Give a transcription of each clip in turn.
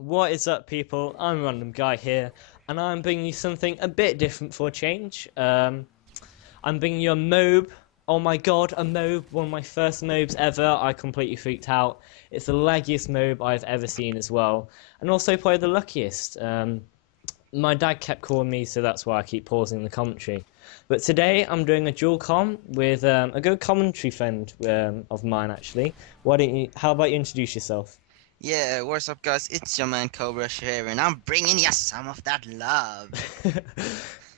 What is up, people? I'm Rand0m Guy here, and I'm bringing you something a bit different for a change. I'm bringing you a MOAB. Oh my god, a MOAB, one of my first MOABs ever. I completely freaked out. It's the laggiest MOAB I've ever seen as well, and also probably the luckiest. My dad kept calling me, so that's why I keep pausing the commentary. But today I'm doing a dual com with a good commentary friend of mine, actually. How about you introduce yourself? Yeah, what's up guys? It's your man Cobrarusher here and I'm bringing you some of that love.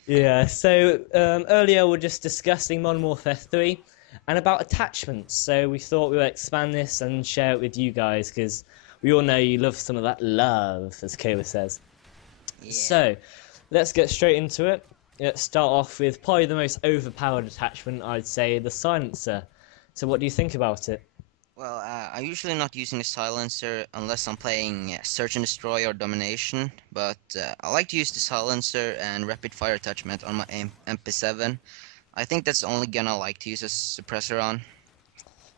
Yeah, so earlier we were just discussing Modern Warfare 3 and about attachments, so we thought we would expand this and share it with you guys, because we all know you love some of that love, as Kayla says. Yeah. So, let's get straight into it. Let's start off with probably the most overpowered attachment, I'd say, the silencer. So what do you think about it? Well, I'm usually not using the silencer unless I'm playing Search and Destroy or Domination, but I like to use the silencer and rapid fire attachment on my MP7. I think that's the only gun I like to use a suppressor on.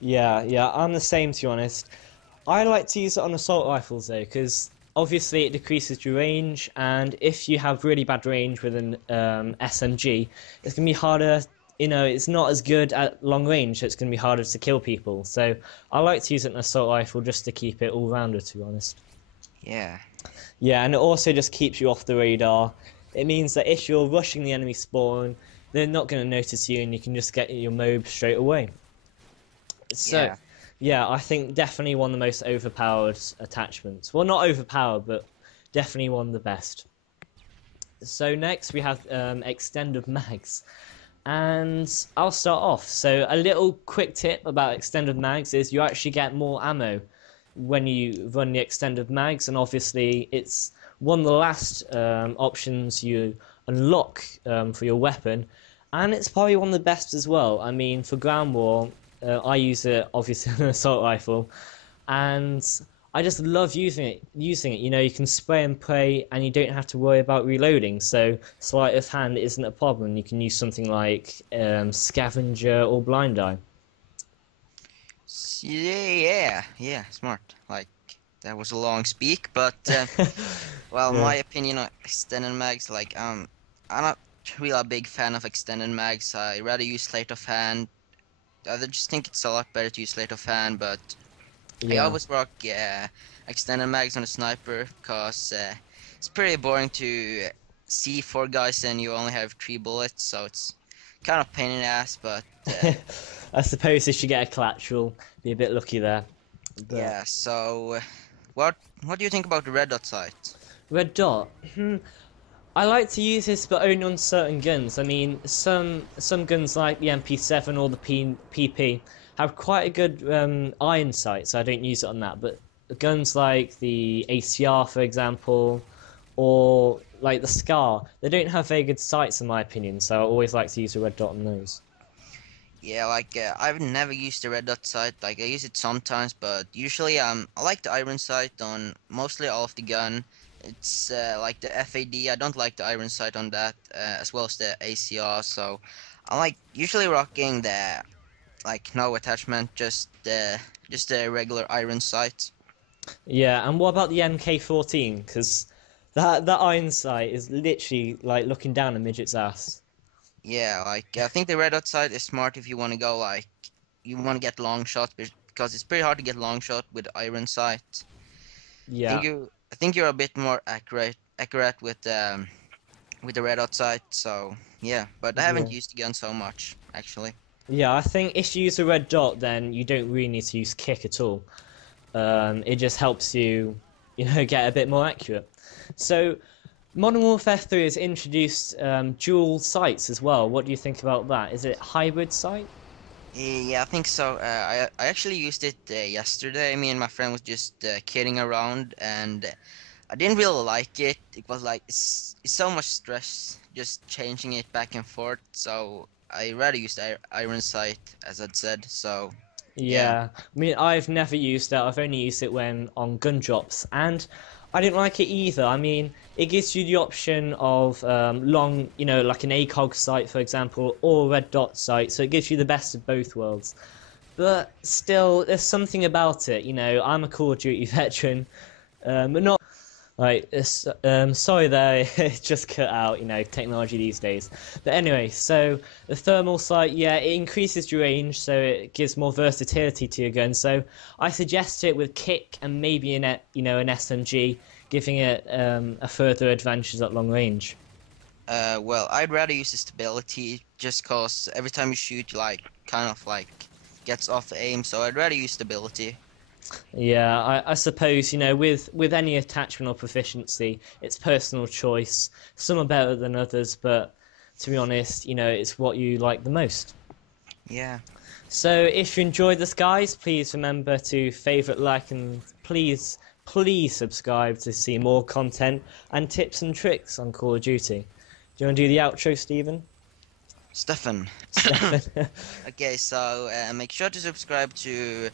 Yeah, I'm the same, to be honest. I like to use it on assault rifles though, because obviously it decreases your range, and if you have really bad range with an SMG, it's going to be harder. It's not as good at long range, so it's going to be harder to kill people. So I like to use it in an assault rifle just to keep it all-rounder, to be honest. Yeah. Yeah, and it also just keeps you off the radar. It means that if you're rushing the enemy spawn, they're not going to notice you, and you can just get your MOAB straight away. So, Yeah. yeah, I think definitely one of the most overpowered attachments. Well, not overpowered, but definitely one of the best. So next we have extended mags. And I'll start off. So a little quick tip about extended mags is you actually get more ammo when you run the extended mags, and obviously it's one of the last options you unlock for your weapon, and it's probably one of the best as well. I mean, for ground war, I use it obviously in an assault rifle, and I just love using it. You can spray and pray, and you don't have to worry about reloading. So sleight of hand isn't a problem. You can use something like scavenger or blind eye. Yeah, smart. Like, that was a long speak, but well, Yeah. my opinion on extended mags, like, I'm not really a big fan of extended mags. I rather use sleight of hand. I just think it's a lot better to use sleight of hand, but I Yeah. always rock extended mags on a sniper, cause it's pretty boring to see four guys and you only have 3 bullets, so it's kind of pain in the ass. But I suppose if you get a collateral, be a bit lucky there. But yeah. So what do you think about the red dot sight? red dot. I like to use this, but only on certain guns. I mean, some guns like the MP7 or the PP have quite a good iron sight, so I don't use it on that. But guns like the ACR, for example, or like the SCAR, they don't have very good sights in my opinion. So I always like to use a red dot on those. Yeah, like I've never used the red dot sight. Like I use it sometimes, but usually I like the iron sight on mostly all of the gun. It's like the FAD. I don't like the iron sight on that, as well as the ACR. So I like usually rocking the like no attachment, just the regular iron sight. Yeah, and what about the MK14? Because that iron sight is literally like looking down a midget's ass. Yeah, like I think the red dot sight is smart if you want to go like you want to get long shots because it's pretty hard to get long shot with iron sight. Yeah, I think you're a bit more accurate with the red dot sight. So yeah, but I yeah. haven't used the gun so much actually. Yeah, I think if you use a red dot, then you don't really need to use kick at all. It just helps you, get a bit more accurate. So, Modern Warfare 3 has introduced dual sights as well. What do you think about that? Is it hybrid sight? Yeah, I think so. I actually used it yesterday. Me and my friend was just kidding around, and I didn't really like it. It was like it's so much stress just changing it back and forth. So I rather use the iron sight, as I'd said. So yeah, Yeah, I mean, I've never used it. I've only used it when on gun drops, and I didn't like it either. I mean, it gives you the option of long, like an ACOG sight, for example, or a red dot sight, so it gives you the best of both worlds. But still, there's something about it. I'm a Call of Duty veteran, but not. Right, sorry there, it just cut out, technology these days. But anyway, so the thermal sight, yeah, it increases your range, so it gives more versatility to your gun. So I suggest it with kick and maybe an SMG, giving it a further advantage at long range. Well, I'd rather use the stability just cause every time you shoot, you like kind of like gets off aim. So I'd rather use stability. Yeah, I suppose, with any attachment or proficiency, it's personal choice. Some are better than others, but to be honest, it's what you like the most. Yeah. So if you enjoyed this, guys, please remember to favorite, like, and please subscribe to see more content and tips and tricks on Call of Duty. Do you want to do the outro, Stephen? Stefan. Stefan. Okay, so make sure to subscribe to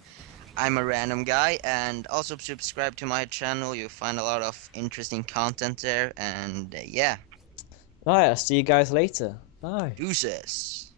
I'm a Random Guy, and also subscribe to my channel. You'll find a lot of interesting content there, and yeah, Right, I'll see you guys later. Bye. deuces.